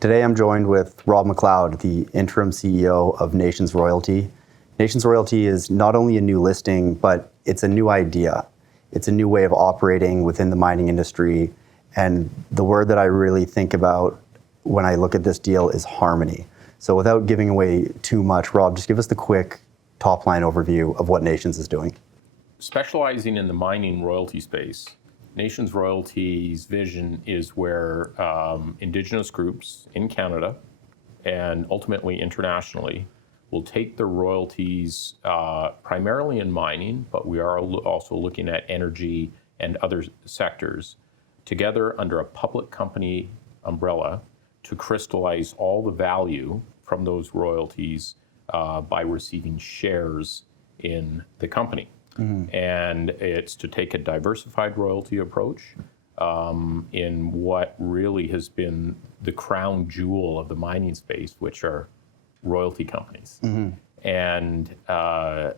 Today I'm joined with Rob McLeod, the interim CEO of Nations Royalty. Nations Royalty is not only a new listing, but it's a new idea. It's a new way of operating within the mining industry. And the word that I really think about when I look at this deal is harmony. So without giving away too much, Rob, just give us the quick top-line overview of what Nations is doing. Specializing in the mining royalty space, Nations Royalty's vision is where Indigenous groups in Canada and ultimately internationally will take their royalties primarily in mining, but we are also looking at energy and other sectors together under a public company umbrella to crystallize all the value from those royalties by receiving shares in the company. Mm-hmm. And it's to take a diversified royalty approach in what really has been the crown jewel of the mining space, which are royalty companies. Mm-hmm. And the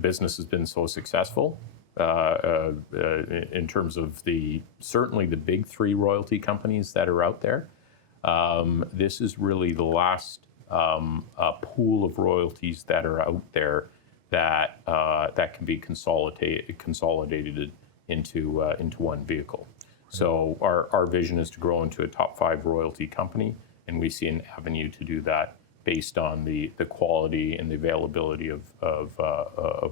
business has been so successful in terms of certainly the big three royalty companies that are out there. This is really the last pool of royalties that are out there that can be consolidated into one vehicle. So our vision is to grow into a top 5 royalty company, and we see an avenue to do that based on the quality and the availability of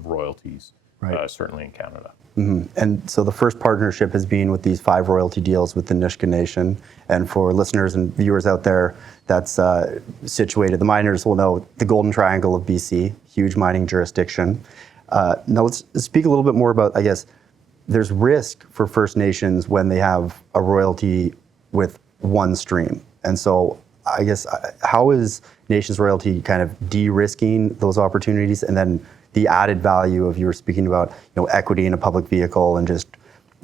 royalties, right. Certainly in Canada. Mm-hmm. And so the first partnership has been with these 5 royalty deals with the Nishga Nation. And for listeners and viewers out there that's situated, the miners will know the Golden Triangle of BC, huge mining jurisdiction. Now let's speak a little bit more about, I guess, there's risk for First Nations when they have a royalty with one stream. And so I guess, how is Nations Royalty kind of de-risking those opportunities, and then the added value of, you were speaking about, equity in a public vehicle and just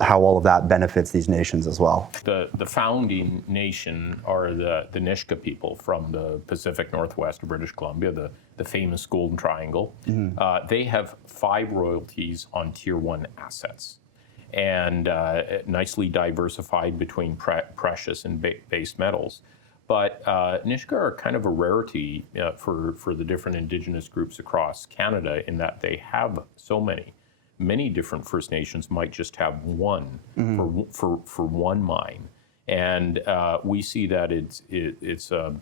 how all of that benefits these nations as well? The founding nation are the Nishga people from the Pacific Northwest of British Columbia, the famous Golden Triangle. Mm-hmm. They have 5 royalties on Tier 1 assets, and nicely diversified between precious and base metals. But Nishga are kind of a rarity for the different Indigenous groups across Canada, in that they have so many. Many different First Nations might just have one, mm-hmm. for one mine, and we see that it's a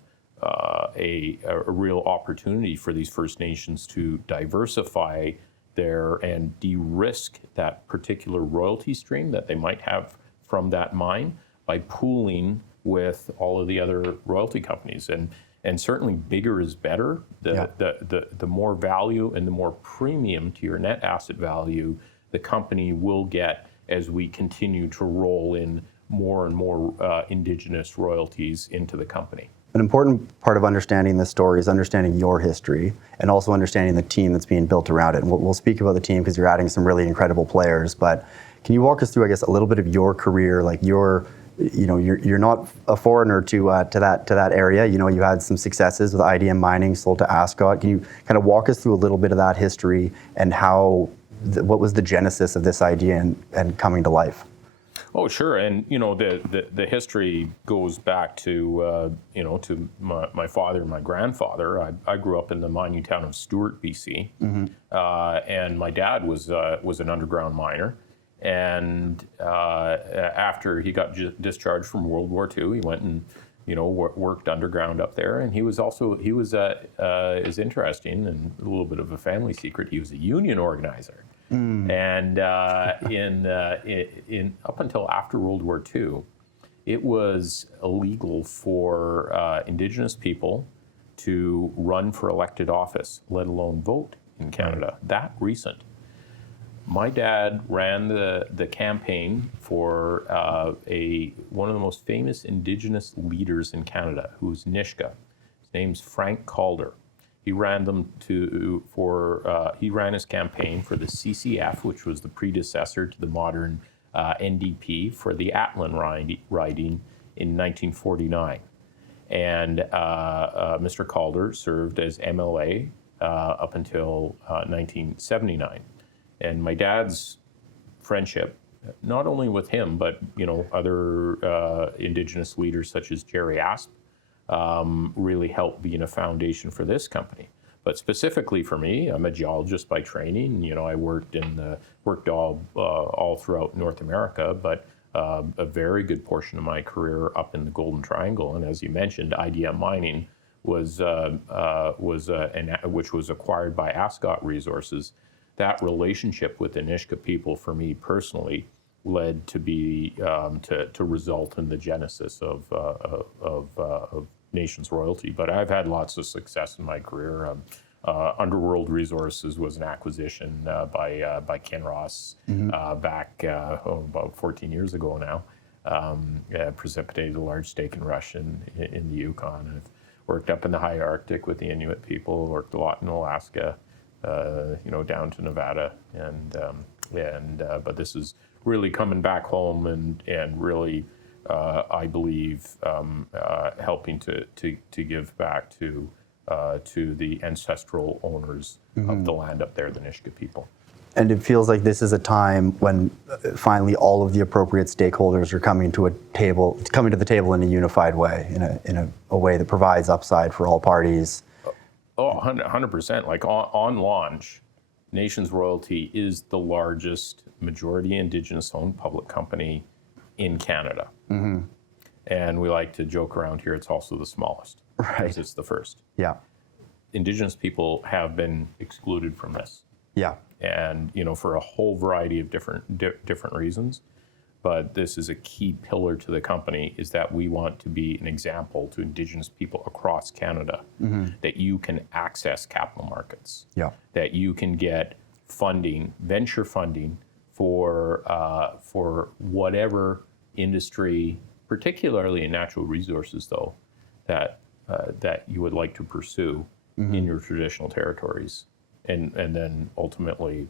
real opportunity for these First Nations to diversify and de-risk that particular royalty stream that they might have from that mine by pooling with all of the other royalty companies, and certainly bigger is better. The more value and the more premium to your net asset value the company will get as we continue to roll in more and more Indigenous royalties into the company. An important part of understanding this story is understanding your history and also understanding the team that's being built around it. And we'll speak about the team because you're adding some really incredible players. But can you walk us through, I guess, a little bit of your career, like you're not a foreigner to that area. You had some successes with IDM Mining, sold to Ascot. Can you kind of walk us through a little bit of that history and what was the genesis of this idea and coming to life? Oh, sure. And, the history goes back to, to my father and my grandfather. I grew up in the mining town of Stewart, BC. Mm-hmm. And my dad was an underground miner. And after he got discharged from World War II, he went and, worked underground up there. And he was is interesting, and a little bit of a family secret, he was a union organizer. Mm. And in up until after World War II, it was illegal for Indigenous people to run for elected office, let alone vote in Canada. That recent. My dad ran the campaign for one of the most famous Indigenous leaders in Canada, who's Nishga. His name's Frank Calder. He ran he ran his campaign for the CCF, which was the predecessor to the modern NDP, for the Atlan riding in 1949. And Mr. Calder served as MLA up until 1979. And my dad's friendship not only with him, but other Indigenous leaders such as Jerry Asp really helped being a foundation for this company. But specifically for me, I'm a geologist by training. I worked all throughout North America, but a very good portion of my career up in the Golden Triangle. And as you mentioned, IDM Mining which was acquired by Ascot Resources. That relationship with the Nishga people, for me personally, led to result in the genesis of Nations Royalty. But I've had lots of success in my career. Underworld Resources was an acquisition by Kinross back about 14 years ago now. Precipitated a large stake in Rush in the Yukon. I've worked up in the high Arctic with the Inuit people. Worked a lot in Alaska, down to Nevada, but this is really coming back home and really, I believe, helping to give back to the ancestral owners of the land up there, the Nishga people. And it feels like this is a time when finally all of the appropriate stakeholders are coming to the table in a unified way, in a way that provides upside for all parties. Oh, 100%. Like on launch, Nations Royalty is the largest majority Indigenous-owned public company in Canada. Mm-hmm. And we like to joke around here, it's also the smallest. Right. Because it's the first. Yeah. Indigenous people have been excluded from this. Yeah. And, for a whole variety of different reasons. But this is a key pillar to the company, is that we want to be an example to Indigenous people across Canada, that you can access capital markets, that you can get funding, venture funding for whatever industry, particularly in natural resources, though, that you would like to pursue in your traditional territories, and then ultimately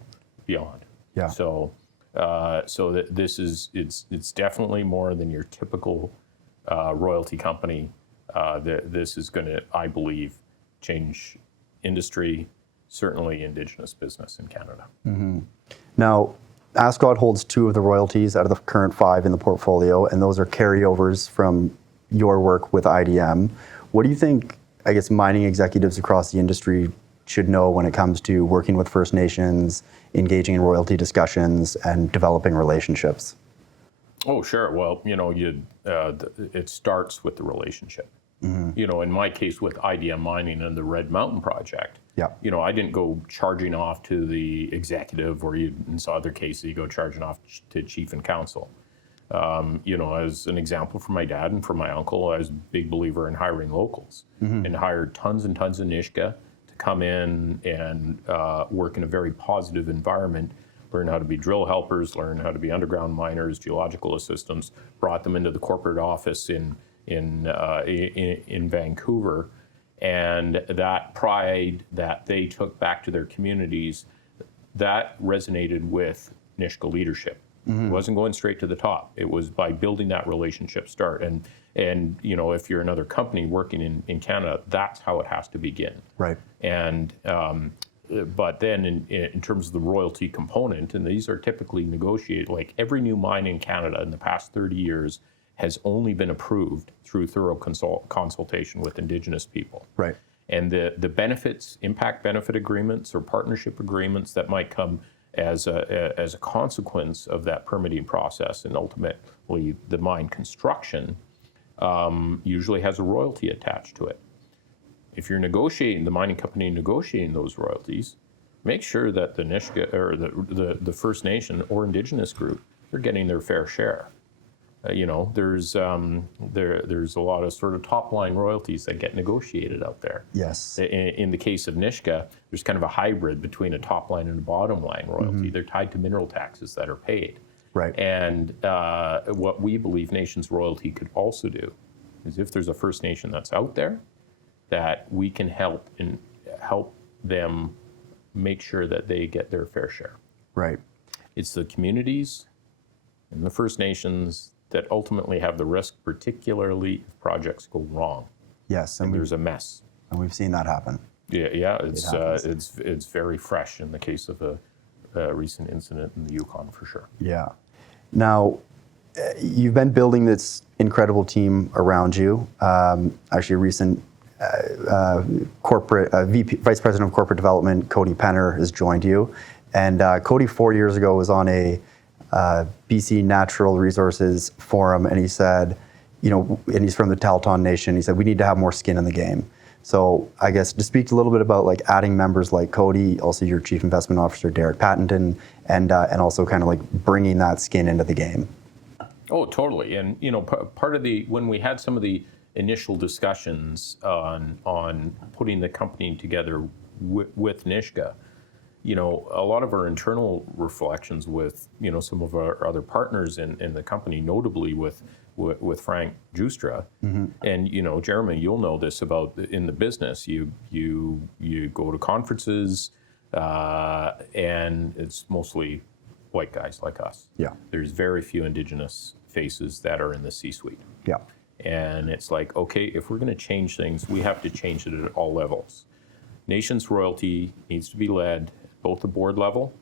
beyond. Yeah. So that this is it's definitely more than your typical royalty company. This is going to, I believe, change industry, certainly Indigenous business in Canada. Mm-hmm. Now, Ascot holds 2 of the royalties out of the current 5 in the portfolio, and those are carryovers from your work with IDM. What do you think, I guess, mining executives across the industry should know when it comes to working with First Nations, engaging in royalty discussions, and developing relationships? Oh, sure. Well, it starts with the relationship. Mm-hmm. In my case with IDM Mining and the Red Mountain Project, I didn't go charging off to the executive, or in some other cases, you go charging off to chief and council. As an example from my dad and from my uncle, I was a big believer in hiring locals, and hired tons and tons of Nishga to come in and work in a very positive environment, learn how to be drill helpers, learn how to be underground miners, geological assistants, brought them into the corporate office in Vancouver, and that pride that they took back to their communities, that resonated with Nishga leadership. It wasn't going straight to the top. It was by building that relationship start. And if you're another company working in Canada, that's how it has to begin. Right. And but then in terms of the royalty component, and these are typically negotiated, like every new mine in Canada in the past 30 years has only been approved through thorough consultation with Indigenous people. Right. And the benefits, impact benefit agreements or partnership agreements that might come as a consequence of that permitting process, and ultimately the mine construction, usually has a royalty attached to it. If you're negotiating, the mining company negotiating those royalties, make sure that the Nishga or the First Nation or Indigenous group are getting their fair share. There's a lot of sort of top line royalties that get negotiated out there. Yes. In the case of Nishga, there's kind of a hybrid between a top line and a bottom line royalty. They're tied to mineral taxes that are paid. Right. And what we believe Nations Royalty could also do is, if there's a First Nation that's out there, that we can help them make sure that they get their fair share. Right. It's the communities and the First Nations that ultimately have the risk, particularly if projects go wrong. Yes, and there's a mess. And we've seen that happen. Yeah, it's very fresh in the case of a recent incident in the Yukon, for sure. Yeah. Now, you've been building this incredible team around you. Actually, a recent Vice President of Corporate Development, Cody Penner, has joined you. And Cody, 4 years ago, was on a BC Natural Resources Forum, and he said, and he's from the Tahltan Nation, he said, we need to have more skin in the game. So I guess to speak a little bit about like adding members like Cody, also your Chief Investment Officer, Derek Pattenton, and also kind of like bringing that skin into the game. Oh, totally. And, part of when we had some of the initial discussions on putting the company together with Nishga, a lot of our internal reflections with, some of our other partners in the company, notably with Frank Justra, and Jeremy, you'll know this about in the business. You go to conferences, and it's mostly white guys like us. Yeah. There's very few Indigenous faces that are in the C-suite. Yeah. And it's like, okay, if we're going to change things, we have to change it at all levels. Nations Royalty needs to be led at both the board level,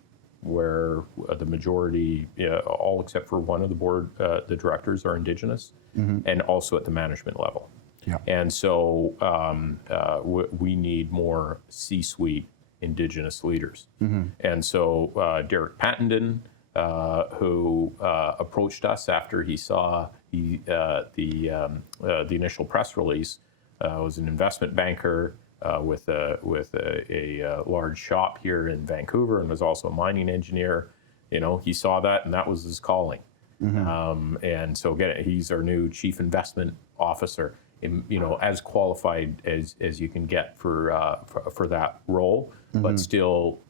where the majority, all except for one of the board, the directors are Indigenous, and also at the management level. Yeah. And so we need more C-suite Indigenous leaders. And so Derek Pattenton, who approached us after he saw the initial press release, was an investment banker with a large shop here in Vancouver, and was also a mining engineer. He saw that, and that was his calling. And so he's our new Chief Investment Officer, as qualified as you can get for that role, but still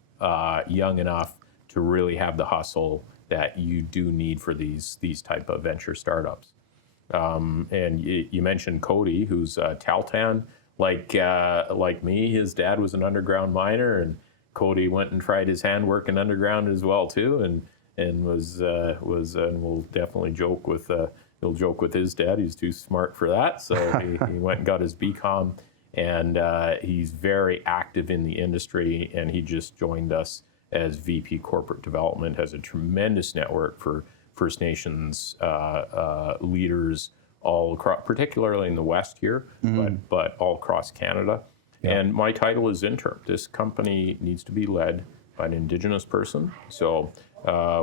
young enough to really have the hustle that you do need for these type of venture startups. And you mentioned Cody, who's Tahltan. Like me, his dad was an underground miner, and Cody went and tried his hand working underground as well too, and was and we'll definitely joke with he'll joke with his dad. He's too smart for that, so he went and got his BCom, and he's very active in the industry, and he just joined us as VP Corporate Development. Has a tremendous network for First Nations leaders all across, particularly in the West here, but all across Canada. Yeah. And my title is interim. This company needs to be led by an Indigenous person. So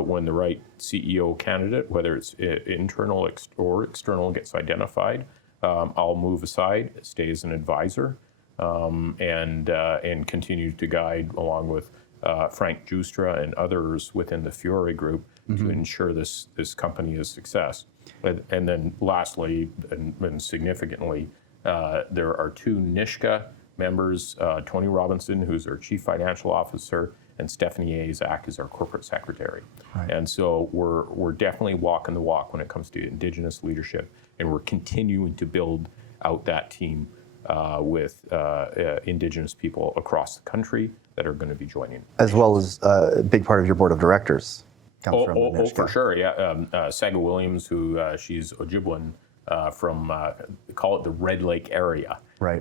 when the right CEO candidate, whether it's internal or external, gets identified, I'll move aside, stay as an advisor, and continue to guide along with Frank Justra and others within the Fiore group to ensure this company is success. And then lastly, and significantly, there are two Nishga members, Tony Robinson, who's our Chief Financial Officer, and Stephanie Azak is our Corporate Secretary. Right. And so we're definitely walking the walk when it comes to Indigenous leadership, and we're continuing to build out that team with Indigenous people across the country that are going to be joining. As well as a big part of your board of directors comes from Nishga. Oh, for sure, yeah. Saga Williams, who she's Ojibwan from, call it the Red Lake area, right?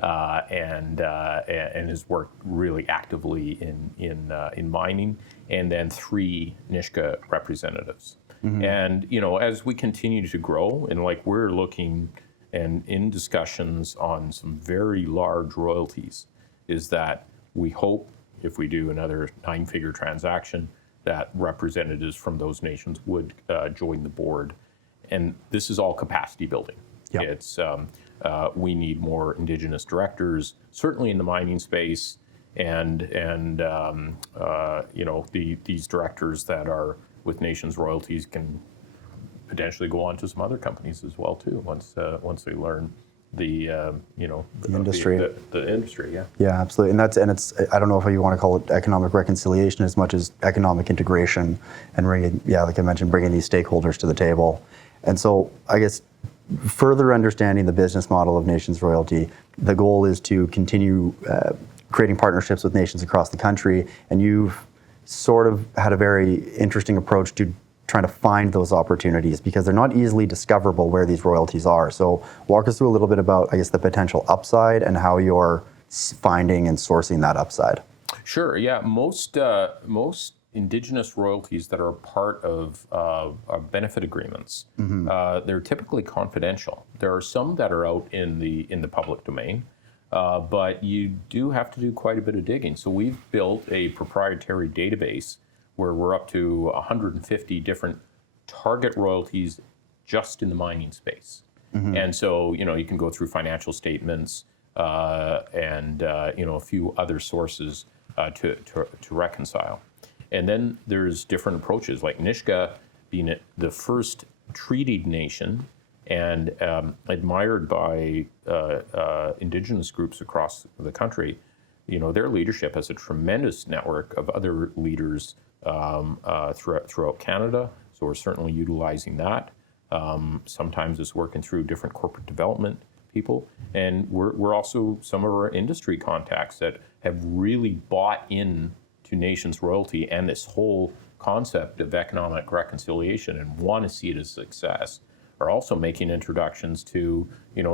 And has worked really actively in mining, and then 3 Nishga representatives. And as we continue to grow, and we're looking and in discussions on some very large royalties, is that we hope if we do another 9-figure transaction, that representatives from those nations would join the board. And this is all capacity building. Yep. It's we need more Indigenous directors, certainly in the mining space, and these directors that are with Nations Royalties can potentially go on to some other companies as well too. Once they learn the industry, the industry, yeah. Yeah, absolutely, and it's I don't know if you want to call it economic reconciliation as much as economic integration, and bringing, like I mentioned, bringing these stakeholders to the table. And so I guess further understanding the business model of Nations Royalty, the goal is to continue creating partnerships with nations across the country, and you've sort of had a very interesting approach to trying to find those opportunities, because they're not easily discoverable where these royalties are. So walk us through a little bit about, I guess, the potential upside and how you're finding and sourcing that upside. Sure, yeah. Most Indigenous royalties that are part of benefit agreements, they're typically confidential. There are some that are out in the public domain, but you do have to do quite a bit of digging. So we've built a proprietary database where we're up to 150 different target royalties just in the mining space. And so, you can go through financial statements and, a few other sources to reconcile. And then there's different approaches, like Nishga being the first treated nation and admired by Indigenous groups across the country. Their leadership has a tremendous network of other leaders throughout Canada. So we're certainly utilizing that. Sometimes it's working through different corporate development people. And we're also some of our industry contacts that have really bought in to nations royalty and this whole concept of economic reconciliation and want to see it as a success, are also making introductions to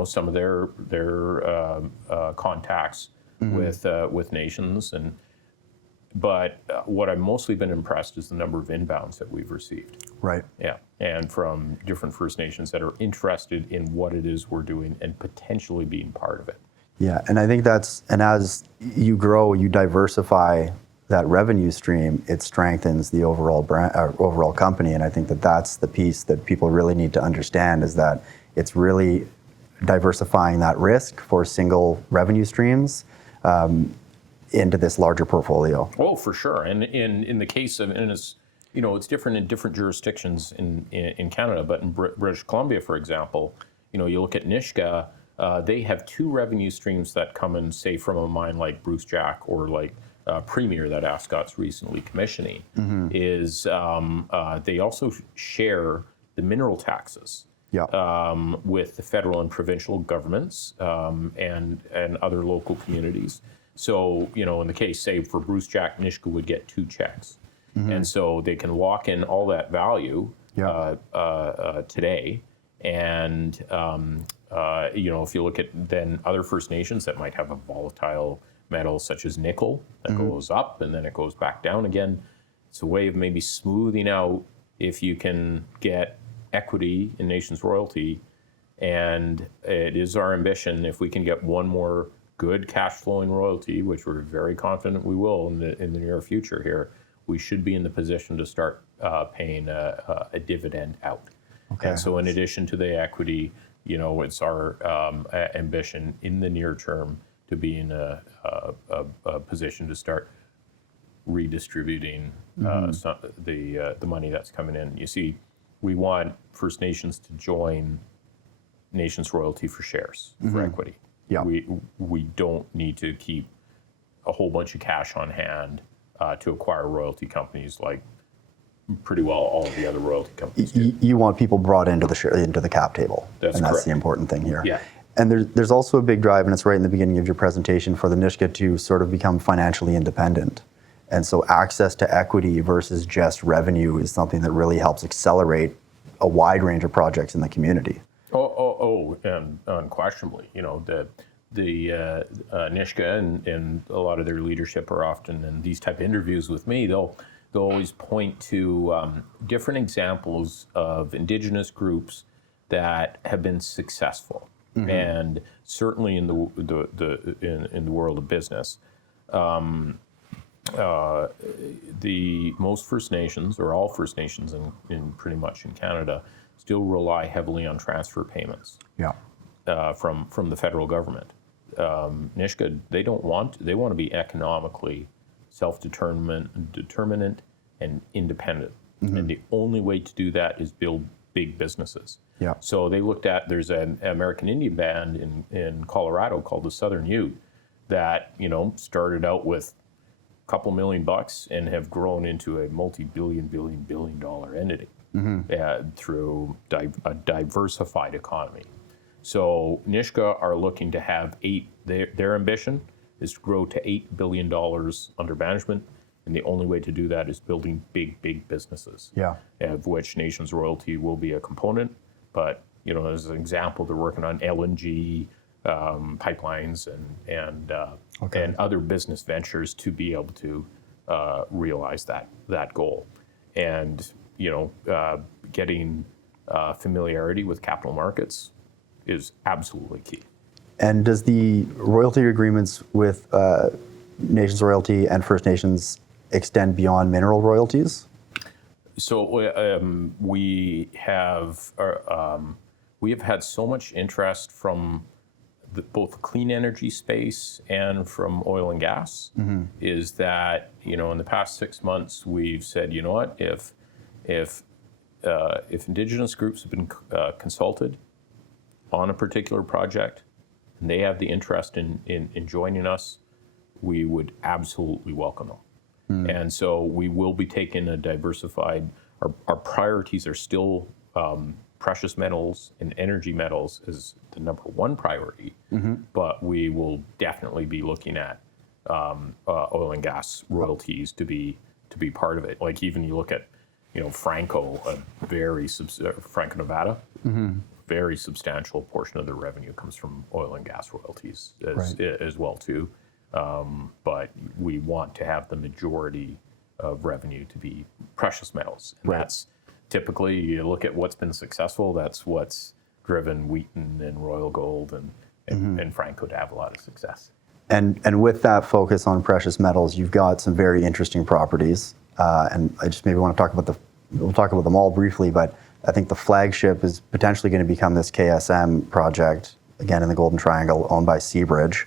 some of their contacts with nations. But what I've mostly been impressed is the number of inbounds that we've received. Right. Yeah, and from different First Nations that are interested in what it is we're doing and potentially being part of it. Yeah, and I think and as you grow, you diversify that revenue stream, it strengthens the overall brand, overall company. And I think that's the piece that people really need to understand, is that it's really diversifying that risk for single revenue streams into this larger portfolio. Oh, for sure. And in the case of, and it's different in different jurisdictions in Canada, but in British Columbia, for example, you look at Nishga, they have two revenue streams that come in, say, from a mine like Bruce Jack or like Premier that Ascot's recently commissioning, is they also share the mineral taxes with the federal and provincial governments and other local communities. So, in the case, say, for Bruce Jack, Nishga would get two checks. And so they can lock in all that value today. And, if you look at then other First Nations that might have a volatile metal such as nickel that goes up and then it goes back down again, it's a way of maybe smoothing out if you can get equity in nations royalty. And it is our ambition, if we can get one more good cash flowing royalty, which we're very confident we will in the near future here, we should be in the position to start paying a dividend out. Okay. And so in addition to the equity, it's our ambition in the near term to be in a position to start redistributing the money that's coming in. You see, we want First Nations to join Nations Royalty for shares, for equity. Yeah. We don't need to keep a whole bunch of cash on hand to acquire royalty companies like pretty well all of the other royalty companies do. You want people brought into the cap table. That's correct. That's the important thing here. Yeah. And there's also a big drive, and it's right in the beginning of your presentation, for the Nishga to sort of become financially independent. And so access to equity versus just revenue is something that really helps accelerate a wide range of projects in the community. And unquestionably, the Nishga and a lot of their leadership are often in these type of interviews with me. They'll always point to different examples of Indigenous groups that have been successful. And certainly in the world of business, the most First Nations, or all First Nations in pretty much in Canada, still rely heavily on transfer payments from the federal government. Nishga, they want to be economically self-determinant and independent. And the only way to do that is build big businesses. Yeah. So they looked at, there's an American Indian band in Colorado called the Southern Ute that, started out with a couple $1 million and have grown into a multi-billion dollar entity through a diversified economy. So Nishga are looking to have their ambition is to grow to $8 billion under management. And the only way to do that is building big businesses, of which Nations Royalty will be a component. But, as an example, they're working on LNG pipelines and other business ventures to be able to realize that goal. And getting familiarity with capital markets is absolutely key. And does the royalty agreements with Nations Royalty and First Nations extend beyond mineral royalties? So we have had so much interest from both the clean energy space and from oil and gas. Is that in the past 6 months we've said, you know what, if Indigenous groups have been consulted on a particular project and they have the interest in joining us, we would absolutely welcome them. And so we will be taking a diversified, our priorities are still precious metals and energy metals is the number one priority, but we will definitely be looking at oil and gas royalties to be part of it. Like even you look at, Franco, Franco Nevada, very substantial portion of their revenue comes from oil and gas royalties as well too. But we want to have the majority of revenue to be precious metals. And that's typically, you look at what's been successful, that's what's driven Wheaton and Royal Gold and Franco to have a lot of success. And with that focus on precious metals, you've got some very interesting properties. And I just maybe want to talk about we'll talk about them all briefly, but I think the flagship is potentially going to become this KSM project, again in the Golden Triangle, owned by Seabridge.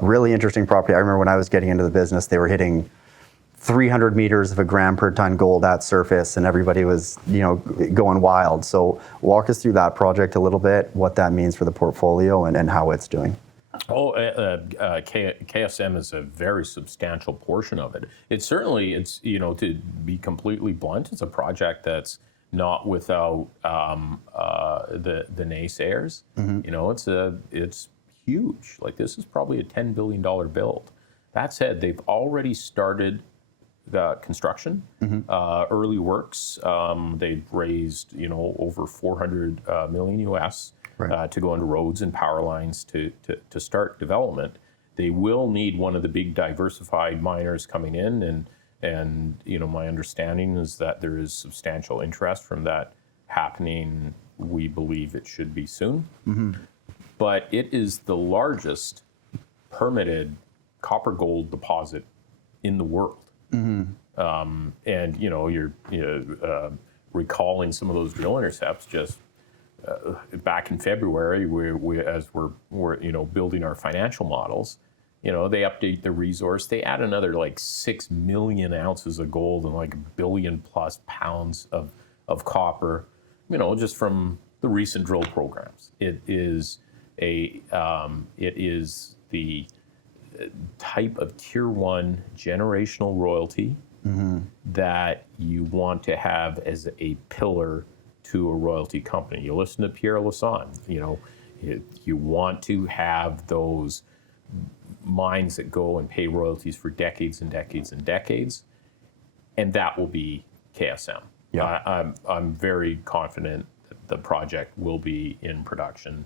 Really interesting property. I remember when I was getting into the business, they were hitting 300 meters of a gram per ton gold at surface, and everybody was, going wild. So walk us through that project a little bit, what that means for the portfolio and how it's doing. KSM is a very substantial portion of it. It's to be completely blunt, it's a project that's not without the naysayers. It's huge. Like this is probably a $10 billion build. That said, they've already started the construction, early works. They've raised, over 400 million US to go into roads and power lines to start development. They will need one of the big diversified miners coming in, and my understanding is that there is substantial interest from that happening. We believe it should be soon. But it is the largest permitted copper gold deposit in the world. And you're recalling some of those drill intercepts just back in February, as we're building our financial models. They update the resource. They add another like 6 million ounces of gold and like 1 billion plus pounds of copper. Just from the recent drill programs. It is the type of tier one generational royalty that you want to have as a pillar to a royalty company. You listen to Pierre Lassonde, you want to have those mines that go and pay royalties for decades and decades and decades, and that will be KSM. I'm very confident that the project will be in production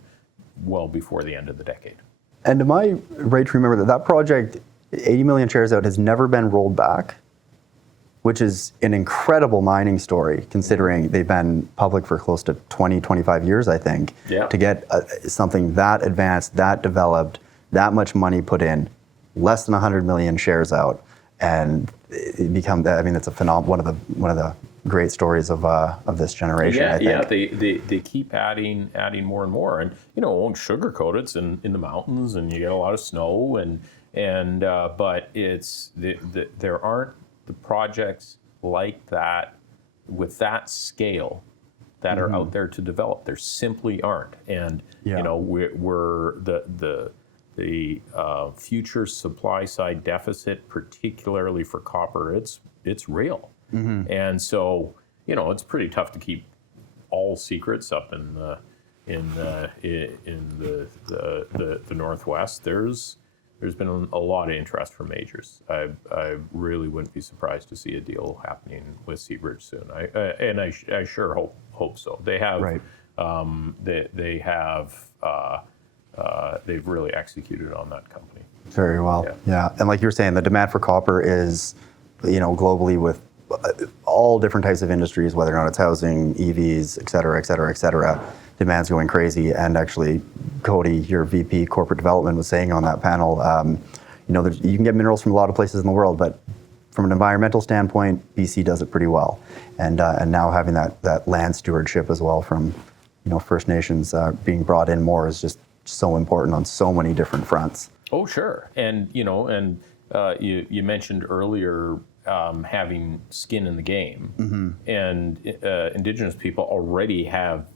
well before the end of the decade. And am I right to remember that project, 80 million shares out, has never been rolled back, which is an incredible mining story, considering they've been public for close to 20, 25 years, I think, to get something that advanced, that developed, that much money put in, less than 100 million shares out, and it become, it's a one of the great stories of this generation, I think. They keep adding more and more, and won't sugarcoat it. It's in the mountains, and you get a lot of snow, but there aren't the projects like that with that scale that are out there to develop. There simply aren't, and we're the future supply side deficit, particularly for copper, it's real. And so, it's pretty tough to keep all secrets up in the Northwest. There's been a lot of interest from majors. I really wouldn't be surprised to see a deal happening with Seabridge soon. I sure hope so. They have they've really executed on that company. Very well. Yeah. And like you were saying, the demand for copper is globally with all different types of industries, whether or not it's housing, EVs, et cetera, et cetera, et cetera. Demand's going crazy. And actually, Cody, your VP Corporate Development, was saying on that panel, you can get minerals from a lot of places in the world, but from an environmental standpoint, BC does it pretty well. And now having that land stewardship as well from First Nations being brought in more is just so important on so many different fronts. Oh, sure. And you mentioned earlier having skin in the game, and Indigenous people already have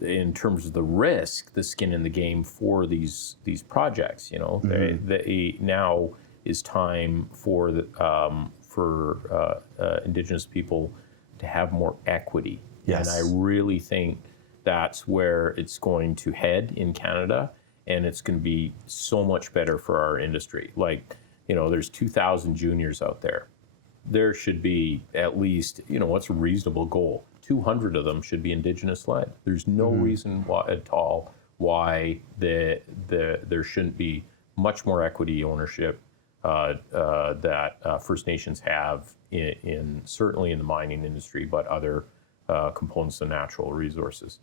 in terms of the risk, the skin in the game for these projects. They now is time for Indigenous people to have more equity. Yes. And I really think that's where it's going to head in Canada, and it's going to be so much better for our industry. There's 2,000 juniors out there. There should be at least, what's a reasonable goal? 200 of them should be Indigenous led. There's no reason at all why there shouldn't be much more equity ownership that First Nations have in certainly in the mining industry, but other components of natural resources.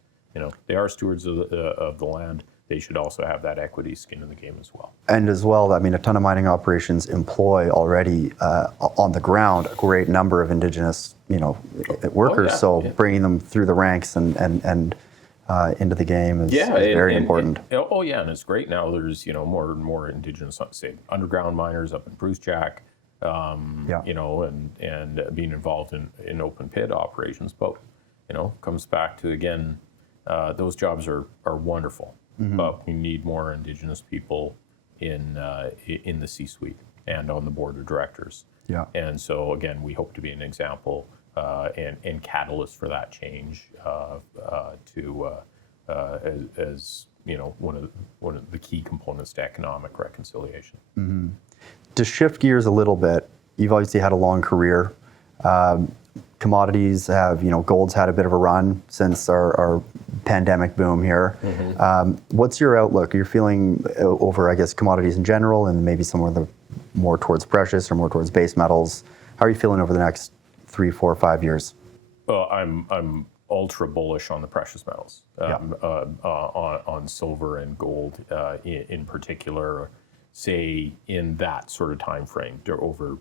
They are stewards of the land. They should also have that equity skin in the game as well. And as well, a ton of mining operations employ already on the ground a great number of Indigenous, workers. Bringing them through the ranks and into the game is very important. And it's great now. There's more and more Indigenous, say, underground miners up in Bruce Jack, and being involved in open pit operations. But comes back to again, those jobs are wonderful. But we need more Indigenous people in the C-suite and on the board of directors. Yeah. And so again, we hope to be an example and catalyst for that change as one of the key components to economic reconciliation. To shift gears a little bit, you've obviously had a long career. Commodities have, gold's had a bit of a run since our pandemic boom here. What's your outlook? You're feeling over, I guess, commodities in general, and maybe some of the more towards precious or more towards base metals. How are you feeling over the next 3, 4, 5 years? Well, I'm ultra bullish on the precious metals, on silver and gold in particular. Say in that sort of time frame, they're over.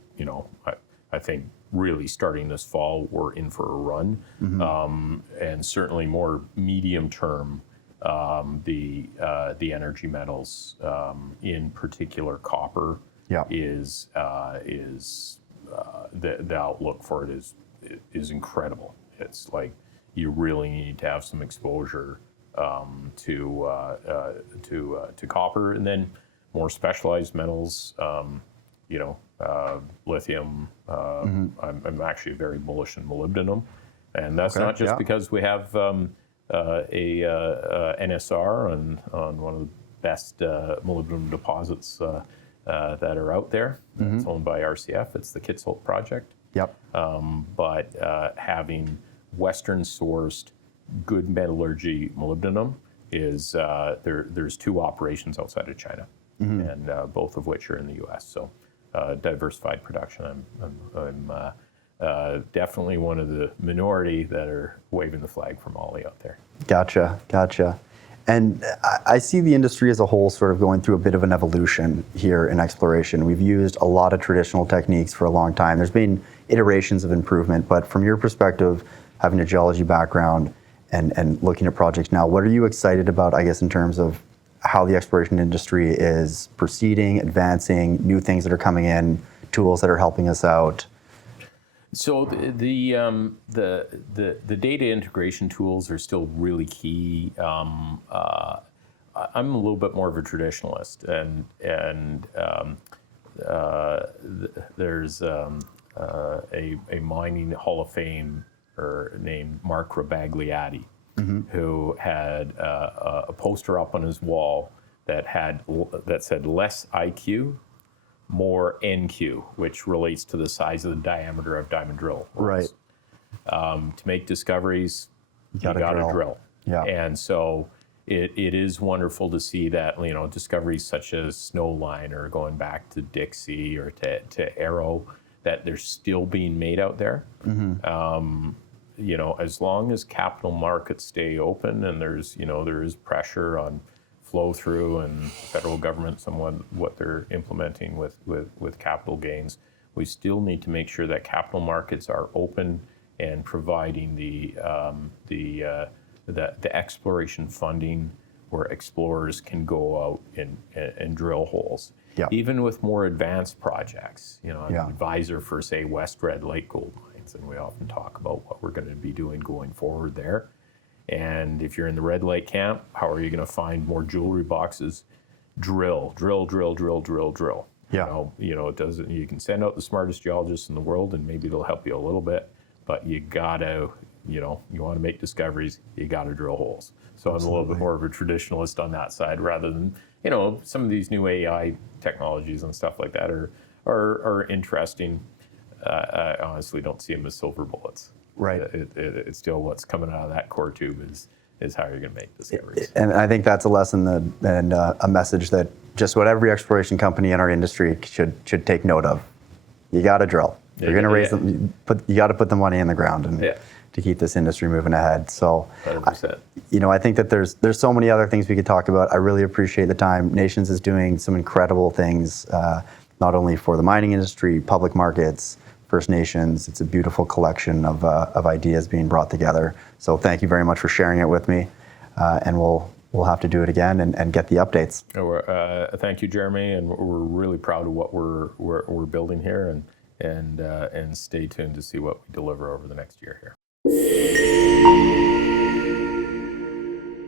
I think really starting this fall, we're in for a run, and certainly more medium term. The energy metals, in particular copper, is the outlook for it is incredible. It's like you really need to have some exposure to copper, and then more specialized metals. Lithium. I'm actually very bullish in molybdenum, and that's not just because we have a NSR on one of the best molybdenum deposits that are out there. It's owned by RCF. It's the Kitsault project. But having Western-sourced good metallurgy molybdenum is there's 2 operations outside of China, and both of which are in the U.S. So. Diversified production. I'm definitely one of the minority that are waving the flag for moly out there. Gotcha. And I see the industry as a whole sort of going through a bit of an evolution here in exploration. We've used a lot of traditional techniques for a long time. There's been iterations of improvement, but from your perspective, having a geology background and looking at projects now, what are you excited about, I guess, in terms of how the exploration industry is proceeding, advancing, new things that are coming in, tools that are helping us out? So the data integration tools are still really key. I'm a little bit more of a traditionalist, and there's a mining Hall of Fame named Mark Rabagliati, who had a poster up on his wall that said less IQ, more NQ, which relates to the size of the diameter of diamond drill holes. To make discoveries, you gotta drill. And so it is wonderful to see that discoveries such as Snowline or going back to Dixie or to Arrow, that they're still being made out there. You know, as long as capital markets stay open and there's, you know, there is pressure on flow through and the federal government, somewhat what they're implementing with capital gains, we still need to make sure that capital markets are open and providing the exploration funding where explorers can go out and drill holes. Yeah. Even with more advanced projects, you know, I'm Yeah. an advisor for, say, West Red Lake gold mines, and we often talk about what we're going to be doing going forward there. And if you're in the Red Lake camp, how are you going to find more jewelry boxes? Drill, drill, drill, drill, drill, drill. Yeah. You know, it doesn't. You can send out the smartest geologists in the world, and maybe they'll help you a little bit. But you gotta, you know, you want to make discoveries, you gotta drill holes. So I'm a little bit more of a traditionalist on that side, rather than, you know, some of these new AI technologies and stuff like that are interesting. I honestly don't see them as silver bullets. Right. It's still what's coming out of that core tube is how you're going to make discoveries. And I think that's a lesson and a message that just what every exploration company in our industry should take note of. You got to drill. You're going to raise them, you got to put the money in the ground and to keep this industry moving ahead. So, 100%. You know, I think that there's so many other things we could talk about. I really appreciate the time. Nations is doing some incredible things, not only for the mining industry, public markets, First Nations. It's a beautiful collection of ideas being brought together. So thank you very much for sharing it with me. And we'll have to do it again and get the updates. Thank you, Jeremy, and we're really proud of what we're building here, and stay tuned to see what we deliver over the next year here.